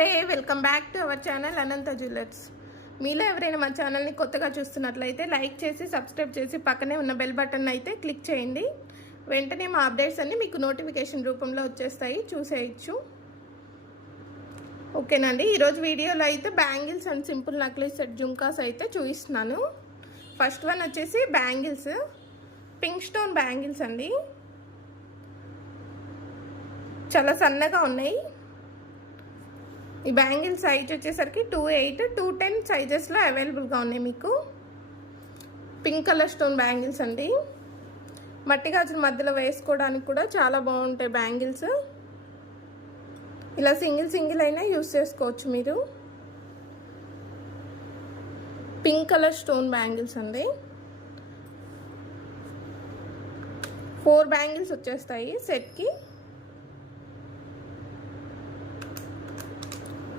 నమస్తే, welcome back to our channel Anantha jewellers. మీలో ఎవరైనా మా ఛానల్ని కొత్తగా చూస్తున్నట్లయితే లైక్ చేసి సబ్స్క్రైబ్ చేసి పక్కనే ఉన్న బెల్ బటన్ అయితే క్లిక్ చేయండి. వెంటనే మా అప్డేట్స్ అన్నీ మీకు నోటిఫికేషన్ రూపంలో వచ్చేస్తాయి, చూసేయచ్చు. ఓకేనండి, ఈరోజు వీడియోలో అయితే bangles and simple necklace set jhumkas అయితే చూపిస్తున్నాను. ఫస్ట్ వన్ వచ్చేసి బ్యాంగిల్స్, పింక్ స్టోన్ బ్యాంగిల్స్ అండి. చాలా సన్నగా ఉన్నాయి. ఈ బ్యాంగిల్ సైజ్ వచ్చేసరికి 2.8, 2.10 సైజెస్లో అవైలబుల్గా ఉన్నాయి మీకు. పింక్ కలర్ స్టోన్ బ్యాంగిల్స్ అండి. మట్టి గాజుల మధ్యలో వేసుకోవడానికి కూడా చాలా బాగుంటాయి బ్యాంగిల్స్. ఇలా సింగిల్ అయినా యూస్ చేసుకోవచ్చు మీరు. పింక్ కలర్ స్టోన్ బ్యాంగిల్స్ అండి. 4 బ్యాంగిల్స్ వచ్చేస్తాయి సెట్కి.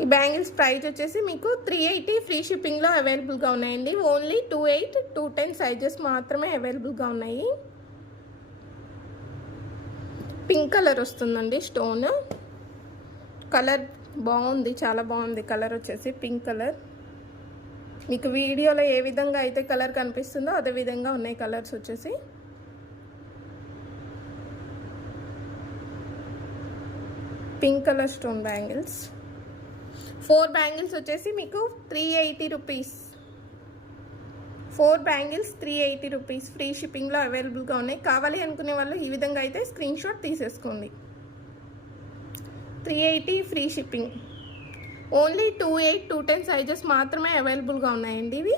ఈ బ్యాంగిల్స్ ప్రైస్ వచ్చేసి మీకు 380 ఫ్రీ షిప్పింగ్లో అవైలబుల్గా ఉన్నాయండి. ఓన్లీ 2.8, 2.10 సైజెస్ మాత్రమే అవైలబుల్గా ఉన్నాయి. పింక్ కలర్ వస్తుందండి స్టోన్. కలర్ బాగుంది, చాలా బాగుంది. కలర్ వచ్చేసి పింక్ కలర్. మీకు వీడియోలో ఏ విధంగా అయితే కలర్ కనిపిస్తుందో అదే విధంగా ఉన్నాయి కలర్స్ వచ్చేసి. Pink colour stone bangles. 4 bangles వచ్చేసి మీకు 380 రూపీస్. 4 బ్యాంగిల్స్ 380 రూపీస్ ఫ్రీ షిప్పింగ్లో అవైలబుల్గా ఉన్నాయి. కావాలి అనుకునే వాళ్ళు ఈ విధంగా అయితే స్క్రీన్ షాట్ తీసేసుకోండి. 380 ఫ్రీ షిప్పింగ్. ఓన్లీ 2.8, 2.10 సైజెస్ మాత్రమే అవైలబుల్గా ఉన్నాయండి ఇవి.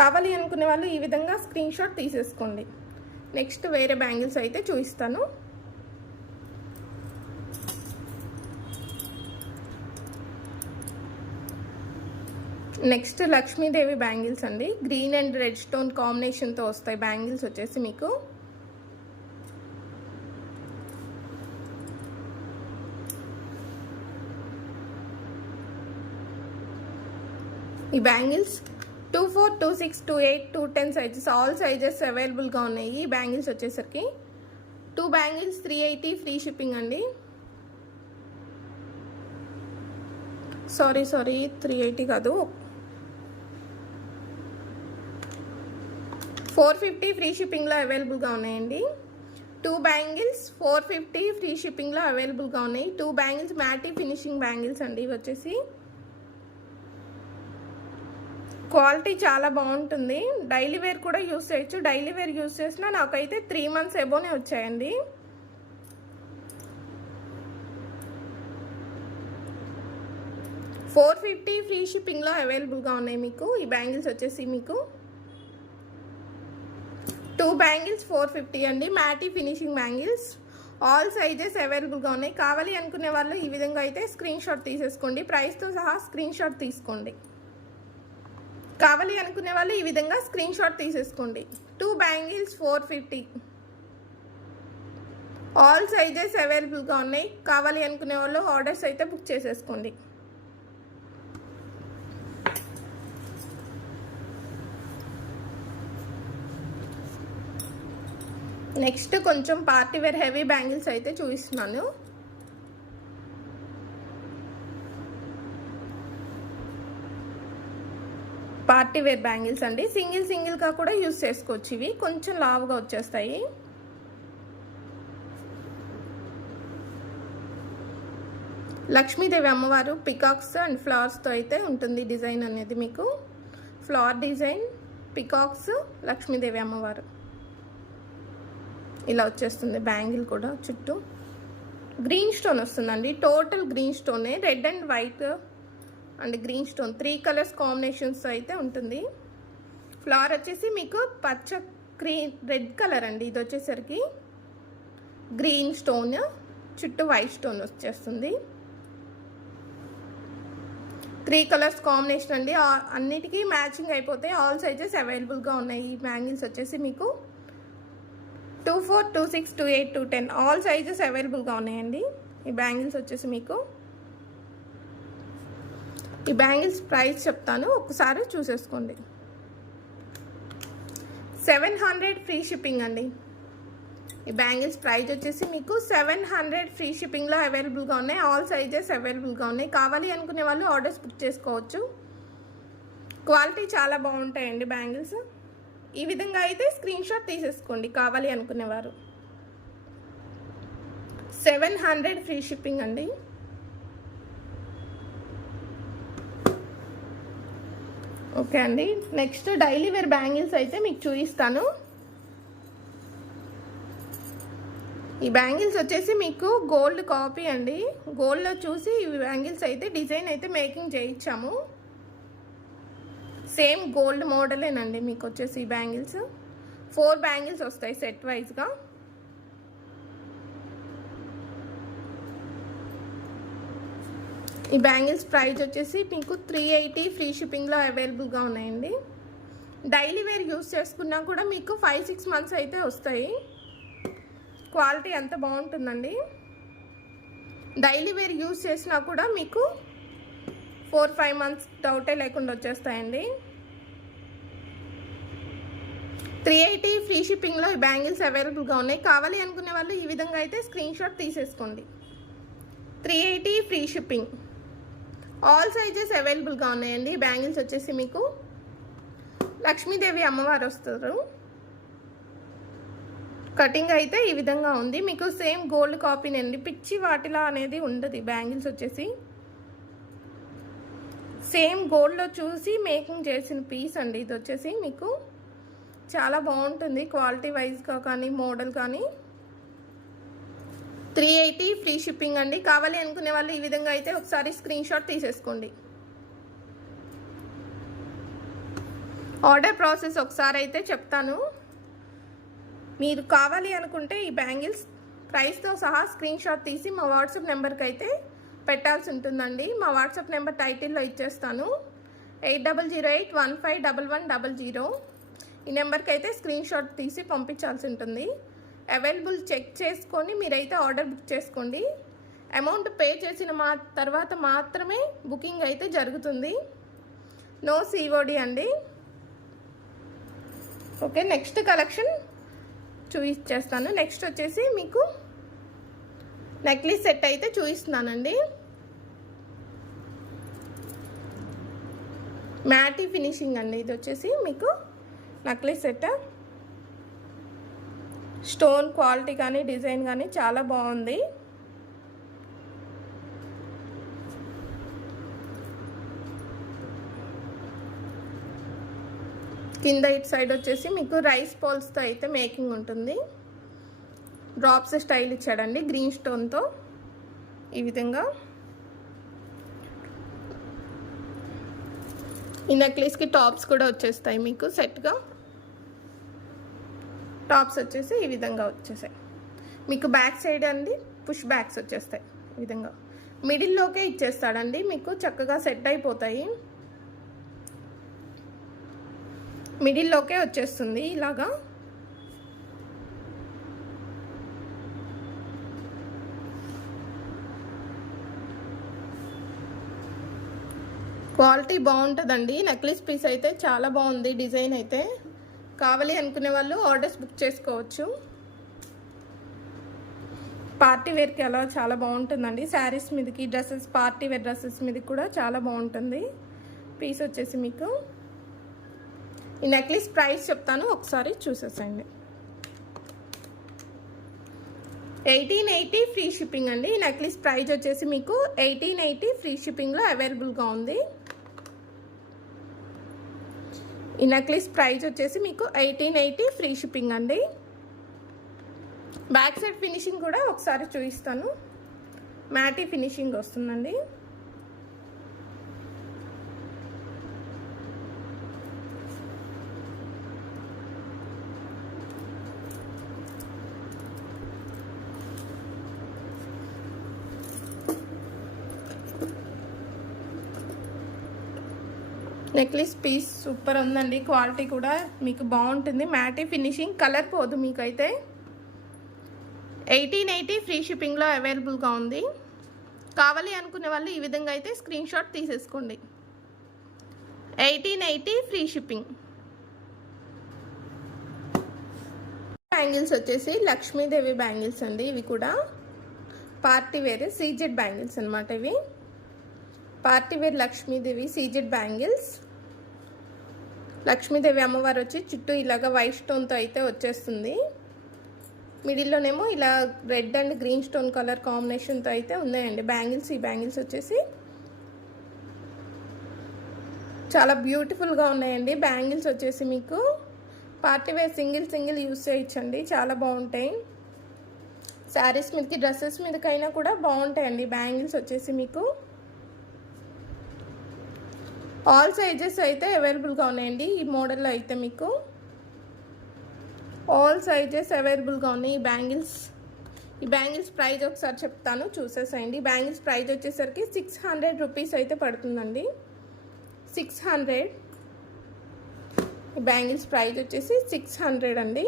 కావాలి అనుకునే వాళ్ళు ఈ విధంగా స్క్రీన్ షాట్ తీసేసుకోండి. నెక్స్ట్ వేరే బ్యాంగిల్స్ అయితే చూపిస్తాను. నెక్స్ట్ లక్ష్మీదేవి బ్యాంగిల్స్ అండి. గ్రీన్ అండ్ రెడ్ స్టోన్ కాంబినేషన్తో వస్తాయి బ్యాంగిల్స్ వచ్చేసి మీకు. ఈ బ్యాంగిల్స్ 2.4, 2.6, 2.8, 2.10 సైజెస్, ఆల్ సైజెస్ అవైలబుల్గా ఉన్నాయి. ఈ బ్యాంగిల్స్ వచ్చేసరికి 2 బ్యాంగిల్స్ 380 ఫ్రీ షిప్పింగ్ అండి. సారీ 380 కాదు, 450 ఫ్రీ షిప్పింగ్లో అవైలబుల్గా ఉన్నాయండి. 2 బ్యాంగిల్స్ 450 ఫ్రీ షిప్పింగ్లో అవైలబుల్గా ఉన్నాయి. 2 బ్యాంగిల్స్ మ్యాటీ ఫినిషింగ్ బ్యాంగిల్స్ అండి. ఇవి వచ్చేసి క్వాలిటీ చాలా బాగుంటుంది. డైలీ వేర్ కూడా యూస్ చేయొచ్చు. డైలీ వేర్ యూస్ చేసినా నాకైతే 3 మంత్స్ ఎబోనే వచ్చాయండి. $450 ఫ్రీ షిప్పింగ్లో అవైలబుల్గా ఉన్నాయి మీకు. ఈ బ్యాంగిల్స్ వచ్చేసి మీకు 2 బ్యాంగిల్స్ 450 అండి. మ్యాటీ ఫినిషింగ్ బ్యాంగిల్స్, ఆల్ సైజెస్ అవైలబుల్గా ఉన్నాయి. కావాలి అనుకునే వాళ్ళు ఈ విధంగా అయితే స్క్రీన్ షాట్ తీసేసుకోండి. ప్రైస్తో సహా స్క్రీన్ షాట్ తీసుకోండి. కావాలి అనుకునే వాళ్ళు ఈ విధంగా స్క్రీన్ షాట్ తీసేసుకోండి. 2 బ్యాంగిల్స్ 450, ఆల్ సైజెస్ అవైలబుల్గా ఉన్నాయి. కావాలి అనుకునే వాళ్ళు ఆర్డర్స్ అయితే బుక్ చేసేసుకోండి. నెక్స్ట్ కొంచెం పార్టీ వేర్ హెవీ బ్యాంగిల్స్ అయితే చూపిస్తున్నాను. పార్టీ వేర్ బ్యాంగిల్స్ అండి. సింగిల్గా కూడా యూస్ చేసుకోవచ్చు. ఇవి కొంచెం లావుగా వచ్చేస్తాయి. లక్ష్మీదేవి అమ్మవారు పికాక్స్ అండ్ ఫ్లవర్స్తో అయితే ఉంటుంది డిజైన్ అనేది మీకు. ఫ్లవర్ డిజైన్, పికాక్స్, లక్ష్మీదేవి అమ్మవారు ఇలా వచ్చేస్తుంది. బ్యాంగిల్ కూడా చుట్టూ గ్రీన్ స్టోన్ వస్తుందండి. టోటల్ గ్రీన్ స్టోనే, red and white and green stone 3 colours combinations అయితే ఉంటుంది. ఫ్లవర్ వచ్చేసి మీకు పచ్చ రెడ్ కలర్ అండి. ఇది వచ్చేసరికి గ్రీన్ స్టోన్, చుట్టూ వైట్ స్టోన్ వచ్చేస్తుంది. 3 కలర్స్ కాంబినేషన్ అండి. అన్నిటికీ మ్యాచింగ్ అయిపోతాయి. ఆల్ సైజెస్ అవైలబుల్గా ఉన్నాయి. ఈ బ్యాంగిల్స్ వచ్చేసి మీకు 2.4, 2.6, 2.8, 2.10 ఆల్ సైజెస్ అవైలబుల్గా ఉన్నాయండి. ఈ బ్యాంగిల్స్ వచ్చేసి మీకు. ఈ బ్యాంగిల్స్ ప్రైస్ చెప్తాను, ఒకసారి చూసేసుకోండి. 700 ఫ్రీ షిప్పింగ్ అండి. ఈ బ్యాంగిల్స్ ప్రైస్ వచ్చేసి మీకు 700 ఫ్రీ షిప్పింగ్లో అవైలబుల్గా ఉన్నాయి. ఆల్ సైజెస్ అవైలబుల్గా ఉన్నాయి. కావాలి అనుకునే వాళ్ళు ఆర్డర్స్ బుక్ చేసుకోవచ్చు. క్వాలిటీ చాలా బాగుంటాయండి బ్యాంగిల్స్. ఈ విధంగా అయితే స్క్రీన్ షాట్ తీసేసుకోండి కావాలి అనుకునేవారు. 700 ఫ్రీ షిప్పింగ్ అండి. ఓకే అండి, నెక్స్ట్ డైలీ వేర్ బ్యాంగిల్స్ అయితే మీకు చూపిస్తాను. ఈ బ్యాంగిల్స్ వచ్చేసి మీకు గోల్డ్ కాపీ అండి. గోల్డ్లో చూసి ఈ బ్యాంగిల్స్ అయితే డిజైన్ అయితే మేకింగ్ చేయించాము. సేమ్ గోల్డ్ మోడలేనండి మీకు వచ్చేసి ఈ బ్యాంగిల్స్. 4 బ్యాంగిల్స్ వస్తాయి సెట్ వైజ్గా. ఈ బ్యాంగిల్స్ ప్రైస్ వచ్చేసి మీకు 380 ఫ్రీ షిప్పింగ్లో అవైలబుల్గా ఉన్నాయండి. డైలీ వేర్ యూస్ చేసుకున్నా కూడా మీకు 5-6 మంత్స్ అయితే వస్తాయి. క్వాలిటీ అంత బాగుంటుందండి. డైలీ వేర్ యూస్ చేసినా కూడా మీకు 4-5 మంత్స్ డౌటే లేకుండా వచ్చేస్తాయండి. 380 ఫ్రీ షిప్పింగ్లో ఈ బ్యాంగిల్స్ అవైలబుల్గా ఉన్నాయి. కావాలి అనుకునే వాళ్ళు ఈ విధంగా అయితే స్క్రీన్ షాట్ తీసేసుకోండి. 380 ఫ్రీ షిప్పింగ్, ఆల్ సైజెస్ అవైలబుల్గా ఉన్నాయండి. బ్యాంగిల్స్ వచ్చేసి మీకు లక్ష్మీదేవి అమ్మవారు వస్తారు. కటింగ్ అయితే ఈ విధంగా ఉంది. మీకు సేమ్ గోల్డ్ కాపీనండి, పిచ్చి వాటిలా అనేది ఉండదు. బ్యాంగిల్స్ వచ్చేసి సేమ్ గోల్డ్లో చూసి మేకింగ్ చేసిన పీస్ అండి. ఇది వచ్చేసి మీకు చాలా బాగుంటుంది క్వాలిటీ వైజ్గా కానీ మోడల్ కానీ. 380 ఫ్రీ షిప్పింగ్ అండి. కావాలి అనుకునే వాళ్ళు ఈ విధంగా అయితే ఒకసారి స్క్రీన్ షాట్ తీసేసుకోండి. ఆర్డర్ ప్రాసెస్ ఒకసారి అయితే చెప్తాను. మీరు కావాలి అనుకుంటే ఈ బ్యాంగిల్స్ ప్రైస్తో సహా స్క్రీన్ షాట్ తీసి మా వాట్సాప్ నెంబర్కి అయితే పెట్టాల్సి ఉంటుందండి. మా వాట్సాప్ నెంబర్ టైటిల్లో ఇచ్చేస్తాను. 8008151100. ఈ నెంబర్కి అయితే స్క్రీన్ షాట్ తీసి పంపించాల్సి ఉంటుంది. అవైలబుల్ చెక్ చేసుకొని మీరైతే ఆర్డర్ బుక్ చేసుకోండి. అమౌంట్ పే చేసిన తర్వాత మాత్రమే బుకింగ్ అయితే జరుగుతుంది. నో సిఓడి అండి. ఓకే, నెక్స్ట్ కలెక్షన్ చూపించేస్తాను. నెక్స్ట్ వచ్చేసి మీకు నెక్లెస్ సెట్ అయితే చూపిస్తున్నానండి. మ్యాటీ ఫినిషింగ్ అండి. ఇది వచ్చేసి మీకు నెక్లెస్ సెట్. స్టోన్ క్వాలిటీ కానీ డిజైన్ కానీ చాలా బాగుంది. కింద ఇటు సైడ్ వచ్చేసి మీకు రైస్ బాల్స్తో అయితే మేకింగ్ ఉంటుంది. డ్రాప్స్ స్టైల్ ఇచ్చాడండి గ్రీన్ స్టోన్తో. ఈ విధంగా ఈ నెక్లెస్కి టాప్స్ కూడా వచ్చేస్తాయి మీకు సెట్గా. టాప్స్ వచ్చేసి ఈ విధంగా వచ్చేసాయి మీకు. బ్యాక్ సైడ్ అండి పుష్ బ్యాక్స్ వచ్చేస్తాయి ఈ విధంగా. మిడిల్లోకే ఇచ్చేస్తాడండి మీకు, చక్కగా సెట్ అయిపోతాయి. మిడిల్లోకే వచ్చేస్తుంది ఇలాగా. క్వాలిటీ బాగుంటుందండి. నెక్లెస్ పీస్ అయితే చాలా బాగుంది. డిజైన్ అయితే కావాలి అనుకునే వాళ్ళు ఆర్డర్స్ బుక్ చేసుకోవచ్చు. పార్టీ వేర్కి అలా చాలా బాగుంటుందండి. శారీస్ మీదకి, డ్రెస్సెస్, పార్టీ వేర్ డ్రెస్సెస్ మీదకి కూడా చాలా బాగుంటుంది. పీస్ వచ్చేసి మీకు ఈ నెక్లెస్ ప్రైస్ చెప్తాను, ఒకసారి చూసేసండి. 1880 ఫ్రీ షిప్పింగ్ అండి. ఈ నెక్లెస్ ప్రైస్ వచ్చేసి మీకు 1880 ఫ్రీ షిప్పింగ్లో అవైలబుల్గా ఉంది. ఈ నెక్లెస్ ప్రైస్ వచ్చేసి మీకు 1880 ఫ్రీ షిప్పింగ్ అండి. బ్యాక్ సైడ్ ఫినిషింగ్ కూడా ఒకసారి చూపిస్తాను. మ్యాటీ ఫినిషింగ్ వస్తుందండి. నెక్లెస్ పీస్ సూపర్ ఉందండి. క్వాలిటీ కూడా మీకు బాగుంటుంది. మ్యాటీ ఫినిషింగ్, కలర్ పోదు మీకైతే. 1880 ఫ్రీ షిప్పింగ్లో అవైలబుల్గా ఉంది. కావాలి అనుకునే వాళ్ళు ఈ విధంగా అయితే స్క్రీన్ షాట్ తీసేసుకోండి. 1880 ఫ్రీ షిప్పింగ్. బ్యాంగిల్స్ వచ్చేసి లక్ష్మీదేవి బ్యాంగిల్స్ అండి. ఇవి కూడా పార్టీ వేర్ సీజెడ్ బ్యాంగిల్స్ అనమాట. ఇవి party wear Lakshmidevi CZ bangles. Lakshmidevi అమ్మవారు వచ్చి చుట్టూ ఇలాగ వైట్ స్టోన్తో అయితే వచ్చేస్తుంది. మిడిల్లోనేమో ఇలా red and green stone colour కాంబినేషన్తో అయితే ఉన్నాయండి బ్యాంగిల్స్. ఈ బ్యాంగిల్స్ వచ్చేసి చాలా బ్యూటిఫుల్గా ఉన్నాయండి. బ్యాంగిల్స్ వచ్చేసి మీకు పార్టీ వేర్ సింగిల్ యూస్ చేయొచ్చండి, చాలా బాగుంటాయి. శారీస్ మీదకి డ్రెస్సెస్ మీదకైనా కూడా బాగుంటాయండి బ్యాంగిల్స్ వచ్చేసి మీకు. ఆల్ సైజెస్ అయితే అవైలబుల్గా ఉన్నాయండి ఈ మోడల్లో అయితే మీకు. ఆల్ సైజెస్ అవైలబుల్గా ఉన్నాయి ఈ బ్యాంగిల్స్ ప్రైస్ ఒకసారి చెప్తాను, చూసేసేయండి. బ్యాంగిల్స్ ప్రైస్ వచ్చేసరికి 600 రూపీస్ అయితే పడుతుందండి. 600. ఈ బ్యాంగిల్స్ ప్రైస్ వచ్చేసి 600 అండి.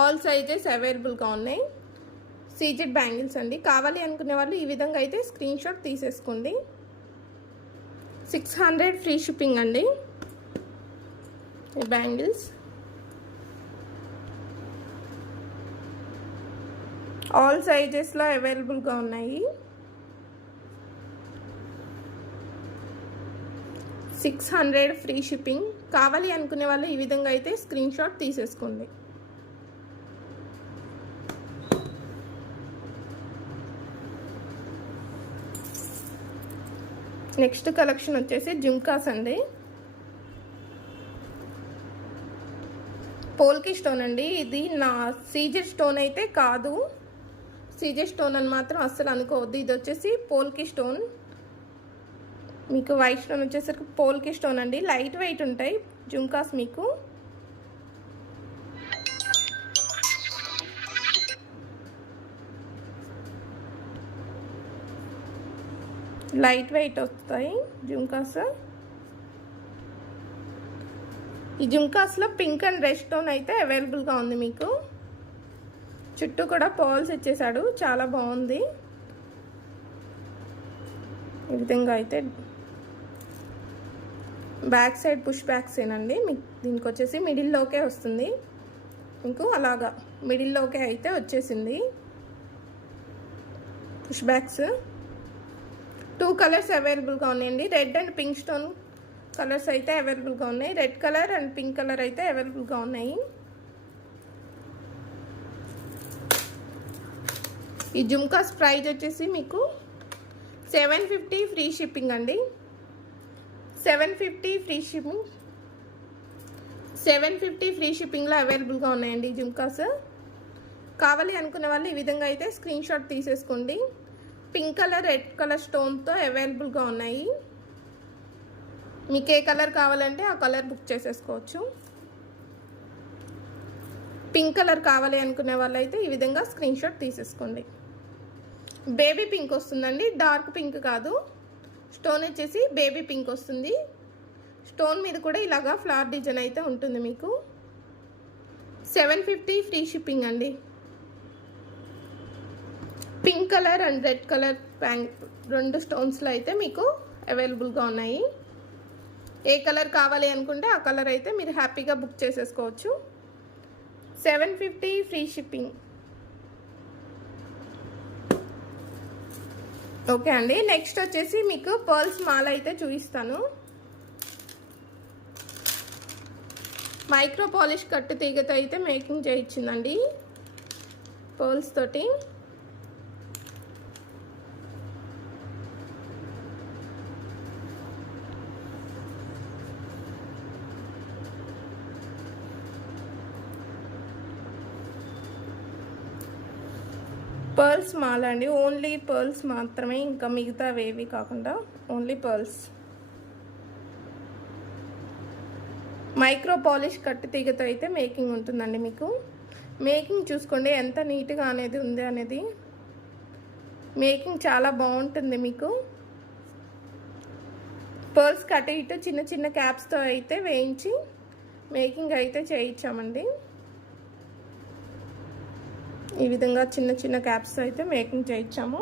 ఆల్ సైజెస్ అవైలబుల్గా ఉన్నాయి. సీజెడ్ బ్యాంగిల్స్ అండి. కావాలి అనుకునే వాళ్ళు ఈ విధంగా అయితే స్క్రీన్ షాట్ తీసేసుకోండి. 600 ఫ్రీ షిప్పింగ్ అండి ఈ బ్యాంగిల్స్. ఆల్ సైజెస్లో అవైలబుల్గా ఉన్నాయి. 600 ఫ్రీ షిప్పింగ్. కావాలి అనుకునే వాళ్ళు ఈ విధంగా అయితే స్క్రీన్ షాట్ తీసేసుకోండి. నెక్స్ట్ కలెక్షన్ వచ్చేసి జుంకాస్ అండి. పోల్కి స్టోన్ అండి. ఇది నా సీజెడ్ స్టోన్ అయితే కాదు, సీజెడ్ స్టోన్ అని మాత్రం అస్సలు అనుకోవద్దు. ఇది వచ్చేసి పోల్కి స్టోన్. మీకు వైట్ స్టోన్ వచ్చేసరికి పోల్కి స్టోన్ అండి. లైట్ వెయిట్ ఉంటాయి జుంకాస్ మీకు. లైట్ వెయిట్ వస్తాయి జుంకాస్. ఈ జుంకాస్లో పింక్ అండ్ రెడ్ స్టోన్ అయితే అవైలబుల్గా ఉంది మీకు. చుట్టూ కూడా పర్ల్స్ ఇచ్చేసాడు, చాలా బాగుంది. ఈ విధంగా అయితే బ్యాక్ సైడ్ పుష్ బ్యాక్స్ ఏనండి మీకు. దీనికి వచ్చేసి మిడిల్లోకే వస్తుంది మీకు, అలాగా మిడిల్లోకే అయితే వచ్చేసింది పుష్ బ్యాక్స్. 2 కలర్స్ అవైలబుల్గా ఉన్నాయండి. Red and pink stone colours అయితే అవైలబుల్గా ఉన్నాయి. Red colour and pink colour అయితే అవైలబుల్గా ఉన్నాయి. ఈ జుమ్కాస్ ప్రైస్ వచ్చేసి మీకు 750 ఫ్రీ షిప్పింగ్ అండి. 750 ఫ్రీ షిప్పింగ్. 750 ఫ్రీ షిప్పింగ్లో అవైలబుల్గా ఉన్నాయండి ఈ జుమ్కాస్. కావాలి అనుకునే వాళ్ళు ఈ విధంగా అయితే స్క్రీన్ షాట్ తీసేసుకోండి. పింక్ కలర్ రెడ్ కలర్ స్టోన్తో అవైలబుల్గా ఉన్నాయి. మీకు ఏ కలర్ కావాలంటే ఆ కలర్ బుక్ చేసేసుకోవచ్చు. పింక్ కలర్ కావాలి అనుకునే వాళ్ళైతే ఈ విధంగా స్క్రీన్ షాట్ తీసేసుకోండి. బేబీ పింక్ వస్తుందండి, డార్క్ పింక్ కాదు. స్టోన్ వచ్చేసి బేబీ పింక్ వస్తుంది. స్టోన్ మీద కూడా ఇలాగా ఫ్లవర్ డిజైన్ అయితే ఉంటుంది మీకు. 750 ఫ్రీ షిప్పింగ్ అండి. Pink colour and red colour రెండు స్టోన్స్లో అయితే మీకు అవైలబుల్గా ఉన్నాయి. ఏ కలర్ కావాలి అనుకుంటే ఆ కలర్ అయితే మీరు హ్యాపీగా బుక్ చేసేసుకోవచ్చు. 750 ఫ్రీ షిప్పింగ్. ఓకే అండి. నెక్స్ట్ వచ్చేసి మీకు పర్ల్స్ మాల అయితే చూపిస్తాను. మైక్రో పాలిష్ కట్టు తీగతో అయితే మేకింగ్ చేయించిందండి పర్ల్స్ తోటి. పర్ల్స్ మాల అండి, ఓన్లీ పర్ల్స్ మాత్రమే, ఇంకా మిగతా వేవి కాకుండా ఓన్లీ పర్ల్స్. మైక్రో పాలిష్ కట్టు తీగతో అయితే మేకింగ్ ఉంటుందండి మీకు. మేకింగ్ చూసుకోండి ఎంత నీట్గా అనేది ఉంది అనేది. మేకింగ్ చాలా బాగుంటుంది మీకు. పర్ల్స్ కట్ ఇటు చిన్న చిన్న క్యాప్స్తో అయితే వేయించి మేకింగ్ అయితే చేయించామండి. ఈ విధంగా చిన్న చిన్న క్యాప్స్ అయితే మేకింగ్ చేయించాము.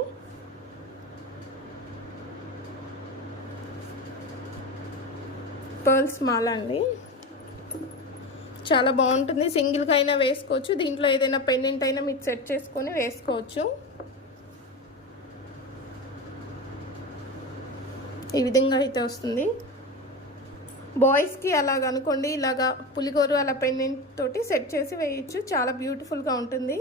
పర్ల్స్ మాల అండి, చాలా బాగుంటుంది. సింగిల్గా అయినా వేసుకోవచ్చు, దీంట్లో ఏదైనా పెండెంట్ అయినా మీరు సెట్ చేసుకొని వేసుకోవచ్చు. ఈ విధంగా అయితే వస్తుంది. బాయ్స్కి అలాగ అనుకోండి, ఇలాగా పులిగోరు అలా పెండెంట్ తోటి సెట్ చేసి వేయచ్చు, చాలా బ్యూటిఫుల్గా ఉంటుంది.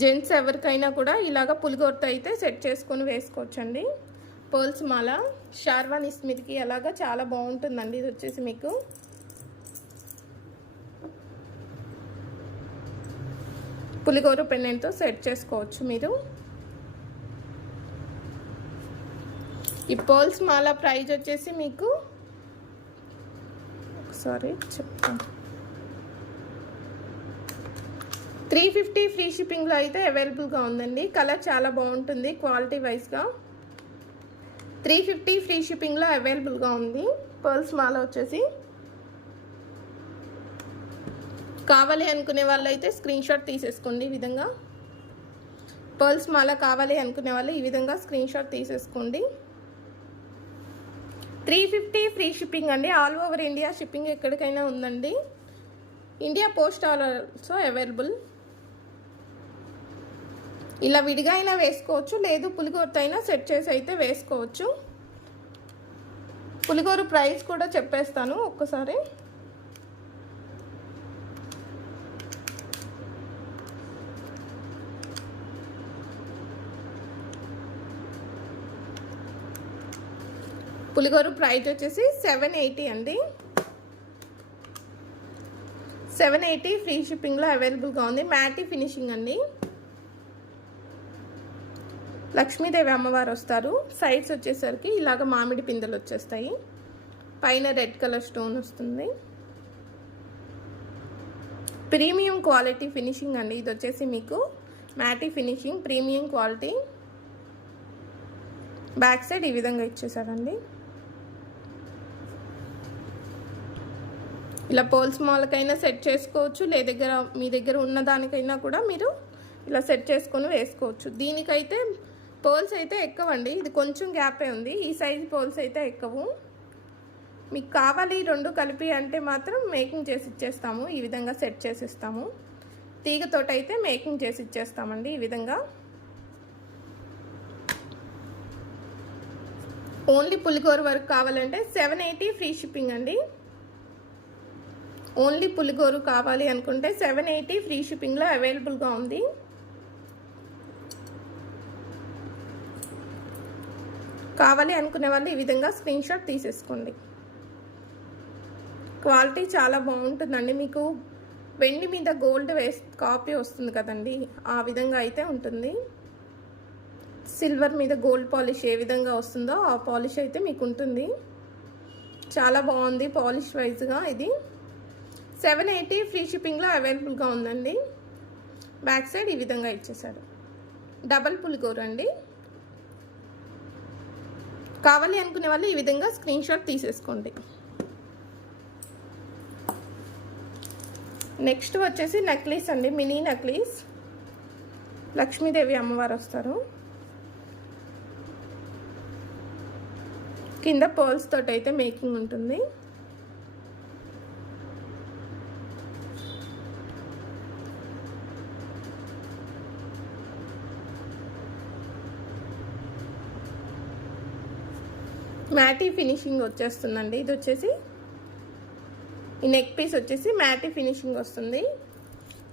జెంట్స్ ఎవరికైనా కూడా ఇలాగ పులిగోరుతో అయితే సెట్ చేసుకొని వేసుకోవచ్చండి. పర్ల్స్ మాల షార్వానీ స్మిత్కి అలాగా చాలా బాగుంటుందండి. ఇది వచ్చేసి మీకు పులిగోరు పెండెంట్తో సెట్ చేసుకోవచ్చు మీరు. ఈ పర్ల్స్ మాల ప్రైస్ వచ్చేసి మీకు ఒకసారి చెప్తాను, 350 ఫ్రీ షిప్పింగ్లో అయితే అవైలబుల్గా ఉందండి. కలర్ చాలా బాగుంటుంది క్వాలిటీ వైజ్గా. 350 ఫ్రీ షిప్పింగ్లో అవైలబుల్గా ఉంది పర్ల్స్ మాల వచ్చేసి. కావాలి అనుకునే వాళ్ళు అయితే స్క్రీన్ షాట్ తీసేసుకోండి. ఈ విధంగా పర్ల్స్ మాల కావాలి అనుకునే వాళ్ళు ఈ విధంగా స్క్రీన్ షాట్ తీసేసుకోండి. 350 ఫ్రీ షిప్పింగ్ అండి. ఆల్ ఓవర్ ఇండియా షిప్పింగ్ ఎక్కడికైనా ఉందండి. India post also available. ఇలా విడిగా అయినా వేసుకోవచ్చు, లేదు పులిగోరుతో అయినా సెట్ చేసి అయితే వేసుకోవచ్చు. పులిగోరు ప్రైస్ కూడా చెప్పేస్తాను ఒక్కసారి. పులిగోరు ప్రైస్ వచ్చేసి 780 అండి. 780 ఫ్రీ షిప్పింగ్లో అవైలబుల్గా ఉంది. మ్యాటీ ఫినిషింగ్ అండి. లక్ష్మీదేవి అమ్మవారు వస్తారు. సైడ్స్ వచ్చేసరికి ఇలాగ మామిడి పిందెలు వచ్చేస్తాయి. పైన రెడ్ కలర్ స్టోన్ వస్తుంది. ప్రీమియం క్వాలిటీ ఫినిషింగ్ అండి. ఇది వచ్చేసి మీకు matte finishing premium quality. Back side ఈ విధంగా ఇచ్చేసారండి. ఇలా పోల్స్ మాలకైనా సెట్ చేసుకోవచ్చు, మీ దగ్గర ఉన్న దానికైనా కూడా మీరు ఇలా సెట్ చేసుకొని వేసుకోవచ్చు. దీనికైతే పోల్స్ అయితే ఎక్కవండి, ఇది కొంచెం గ్యాపే ఉంది. ఈ సైజ్ పోల్స్ అయితే ఎక్కవు. మీకు కావాలి రెండు కలిపి అంటే మాత్రం మేకింగ్ చేసి ఇచ్చేస్తాము. ఈ విధంగా సెట్ చేసి ఇస్తాము. తీగతోటి అయితే మేకింగ్ చేసి ఇచ్చేస్తామండి. ఈ విధంగా ఓన్లీ పులిగోరు వరకు కావాలంటే 780 ఫ్రీ షిప్పింగ్ అండి. ఓన్లీ పులిగోరు కావాలి అనుకుంటే 780 ఫ్రీ షిప్పింగ్లో అవైలబుల్గా ఉంది. కావాలి అనుకునే వాళ్ళు ఈ విధంగా స్క్రీన్ షాట్ తీసేసుకోండి. క్వాలిటీ చాలా బాగుంటుందండి. మీకు వెండి మీద గోల్డ్ కాపీ వస్తుంది కదండి, ఆ విధంగా అయితే ఉంటుంది. సిల్వర్ మీద గోల్డ్ పాలిష్ ఏ విధంగా వస్తుందో ఆ పాలిష్ అయితే మీకు ఉంటుంది. చాలా బాగుంది పాలిష్ వైజ్గా. ఇది 780 ఫ్రీ షిప్పింగ్లో అవైలబుల్గా ఉందండి. బ్యాక్ సైడ్ ఈ విధంగా ఇచ్చేసాడు. డబల్ పులిగోరు అండి. కావాలి అనుకునే వాళ్ళు ఈ విధంగా స్క్రీన్ షాట్ తీసేసుకోండి. నెక్స్ట్ వచ్చేసి నెక్లెస్ అండి, మినీ నెక్లెస్. లక్ష్మీదేవి అమ్మవారు వస్తారు. కింద పర్ల్స్ తోటి అయితే మేకింగ్ ఉంటుంది. మ్యాటీ ఫినిషింగ్ వచ్చేస్తుందండి. ఇది వచ్చేసి ఈ నెక్ పీస్ వచ్చేసి మ్యాటీ ఫినిషింగ్ వస్తుంది.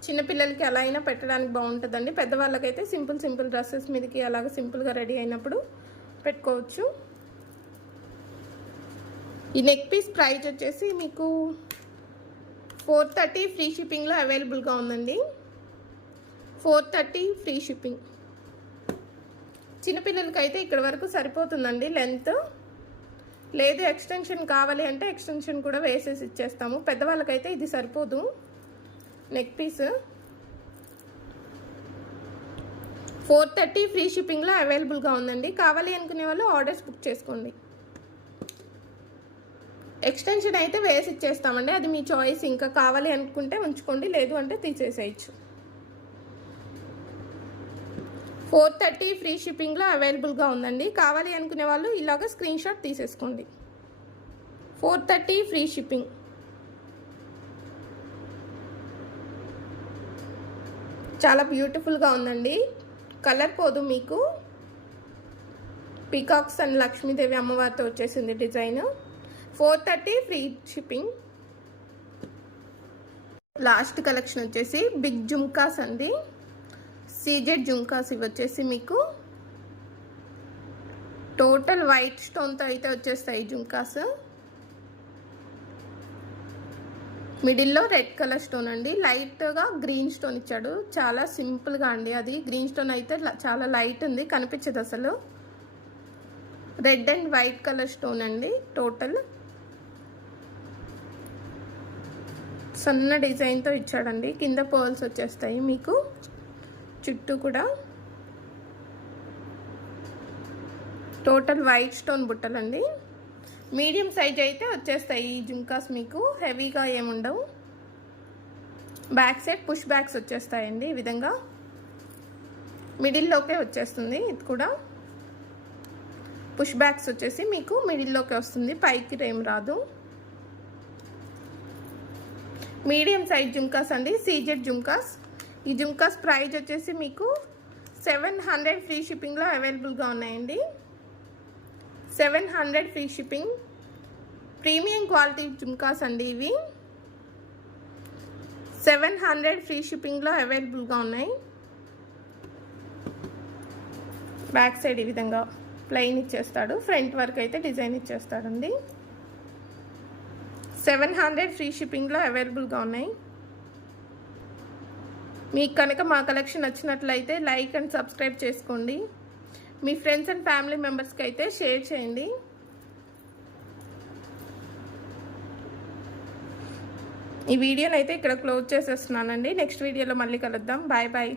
చిన్నపిల్లలకి అలా అయినా పెట్టడానికి బాగుంటుందండి. పెద్దవాళ్ళకైతే సింపుల్ డ్రెస్సెస్ మీదకి అలాగ సింపుల్గా రెడీ అయినప్పుడు పెట్టుకోవచ్చు. ఈ నెక్ పీస్ ప్రైస్ వచ్చేసి మీకు 430 ఫ్రీ షిప్పింగ్లో అవైలబుల్గా ఉందండి. 430 ఫ్రీ షిప్పింగ్. చిన్నపిల్లలకి అయితే ఇక్కడ వరకు సరిపోతుందండి లెంత్. లేదు ఎక్స్టెన్షన్ కావాలి అంటే ఎక్స్టెన్షన్ కూడా వేసేసి ఇచ్చేస్తాము. పెద్దవాళ్ళకైతే ఇది సరిపోదు నెక్ పీస్. 430 ఫ్రీ షిప్పింగ్లో అవైలబుల్గా ఉందండి. కావాలి అనుకునే వాళ్ళు ఆర్డర్స్ బుక్ చేసుకోండి. ఎక్స్టెన్షన్ అయితే వేసి ఇచ్చేస్తామండి, అది మీ చాయిస్. ఇంకా కావాలి అనుకుంటే ఉంచుకోండి, లేదు అంటే తీసేసేయచ్చు. 430 ఫ్రీ షిప్పింగ్లో అవైలబుల్గా ఉందండి. కావాలి అనుకునే వాళ్ళు ఇలాగ స్క్రీన్ షాట్ తీసేసుకోండి. 430 ఫ్రీ షిప్పింగ్. చాలా బ్యూటిఫుల్గా ఉందండి. కలర్ పోదు మీకు. పీకాక్స్ అండ్ లక్ష్మీదేవి అమ్మవారితో వచ్చేసింది design. 430 free shipping. Last collection వచ్చేసి బిగ్ జుమ్కాస్ అండి. సీజెడ్ జుమ్కాస్. ఇవి వచ్చేసి మీకు టోటల్ వైట్ స్టోన్తో అయితే వచ్చేస్తాయి జుమ్కాస్. మిడిల్లో రెడ్ కలర్ స్టోన్ అండి. లైట్గా గ్రీన్ స్టోన్ ఇచ్చాడు. చాలా సింపుల్గా అండి. అది గ్రీన్ స్టోన్ అయితే చాలా లైట్ ఉంది, కనిపించదు అసలు. Red and white colour stone అండి. టోటల్ సన్న డిజైన్తో ఇచ్చాడండి. కింద పర్ల్స్ వచ్చేస్తాయి మీకు. చుట్టూ కూడా టోటల్ వైట్ స్టోన్ బుట్టలండి. మీడియం సైజ్ అయితే వచ్చేస్తాయి ఈ జుమ్కాస్ మీకు. హెవీగా ఏముండవు. బ్యాక్ సైడ్ పుష్ బ్యాక్స్ వచ్చేస్తాయండి ఈ విధంగా. మిడిల్లోకే వచ్చేస్తుంది. ఇది కూడా పుష్ బ్యాక్స్ వచ్చేసి మీకు మిడిల్లోకి వస్తుంది, పైకి ఏం రాదు. మీడియం సైజ్ జుమ్కాస్ అండి. సీజెడ్ జుమ్కాస్. ఈ జుమ్కాస్ ప్రైస్ వచ్చేసి మీకు 700 ఫ్రీ షిప్పింగ్లో అవైలబుల్గా ఉన్నాయండి. 700 free shipping. Premium quality jhumkas అండి ఇవి. 700 ఫ్రీ షిప్పింగ్లో అవైలబుల్గా ఉన్నాయి. బ్యాక్ సైడ్ ఈ విధంగా ప్లెయిన్ ఇచ్చేస్తాడు. ఫ్రంట్ వరకు అయితే డిజైన్ ఇచ్చేస్తాడండి. 700 ఫ్రీ షిప్పింగ్లో అవైలబుల్గా ఉన్నాయి. మీకు కనుక మా కలెక్షన్ నచ్చినట్లయితే లైక్ అండ్ సబ్స్క్రైబ్ చేసుకోండి. మీ ఫ్రెండ్స్ అండ్ ఫ్యామిలీ మెంబర్స్కి అయితే షేర్ చేయండి. ఈ వీడియోని అయితే ఇక్కడ క్లోజ్ చేసేస్తున్నానండి. నెక్స్ట్ వీడియోలో మళ్ళీ కలుద్దాం. Bye bye.